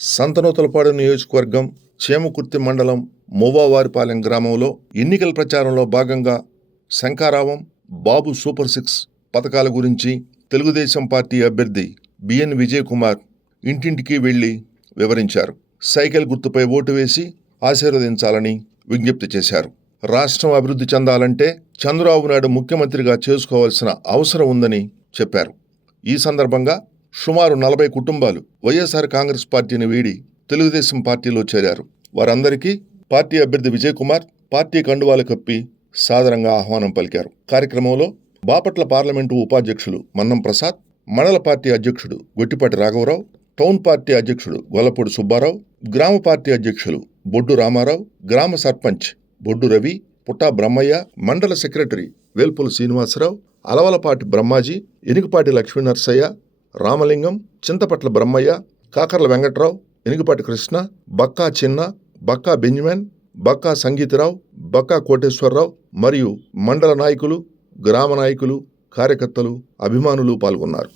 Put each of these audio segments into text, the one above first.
సంతనోతలపాడు నియోజకవర్గం చేమకుర్తి మండలం మూవావారిపాలెం గ్రామంలో ఎన్నికల ప్రచారంలో భాగంగా శంకారావం బాబు సూపర్ సిక్స్ పథకాల గురించి తెలుగుదేశం పార్టీ అభ్యర్థి బిఎన్ విజయ్ కుమార్ ఇంటింటికి వెళ్ళి వివరించారు. సైకిల్ గుర్తుపై ఓటు వేసి ఆశీర్వదించాలని విజ్ఞప్తి చేశారు. రాష్ట్రం అభివృద్ధి చెందాలంటే చంద్రబాబు నాయుడు ముఖ్యమంత్రిగా చేసుకోవాల్సిన అవసరం ఉందని చెప్పారు. ఈ సందర్భంగా సుమారు నలభై కుటుంబాలు వైఎస్ఆర్ కాంగ్రెస్ పార్టీని వీడి తెలుగుదేశం పార్టీలో చేరారు. వారందరికీ పార్టీ అభ్యర్థి విజయ్ కుమార్ పార్టీ కండువాలు కప్పి సాదరంగా ఆహ్వానం పలికారు. కార్యక్రమంలో బాపట్ల పార్లమెంటు ఉపాధ్యక్షులు మన్నం ప్రసాద్ మండల పార్టీ అధ్యక్షుడు గొట్టిపాటి రాఘవరావు టౌన్ పార్టీ అధ్యక్షుడు గొల్లపూడి సుబ్బారావు గ్రామ పార్టీ అధ్యక్షులు బొడ్డు రామారావు గ్రామ సర్పంచ్ బొడ్డు రవి పుట్టా బ్రహ్మయ్య మండల సెక్రటరీ వేల్పుల శ్రీనివాసరావు అలవలపాటి బ్రహ్మాజీ ఎనుకపాటి లక్ష్మీ నరసయ్య రామలింగం చింతపట్ల బ్రహ్మయ్య కాకర్ల వెంకట్రావు ఎనుగుపాటి కృష్ణ బక్కా చిన్న బక్కా బెంజమిన్ బక్కా సంగీతరావు బక్కా కోటేశ్వరరావు మరియు మండల నాయకులు గ్రామ నాయకులు కార్యకర్తలు అభిమానులు పాల్గొన్నారు.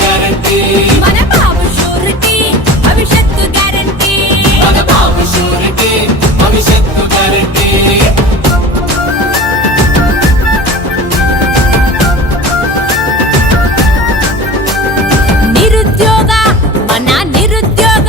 గ్యారంటీ మన బాబు షూరిటీ భవిష్యత్తు గ్యారంటీ మన నిరుద్యోగ మన నిరుద్యోగ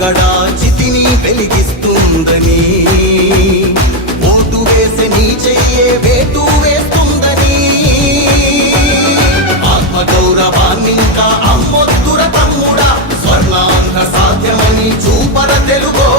మగడా చితిని వెలిగిస్తుందని. ఓటు వేసే నీ చెయ్యే వేటు వేస్తుందని. ఆత్మగౌరవాన్నింకా అమ్మొద్దుర తమ్ముడా. స్వర్ణాంధ్ర సాధ్యమని చూపర తెలుగు.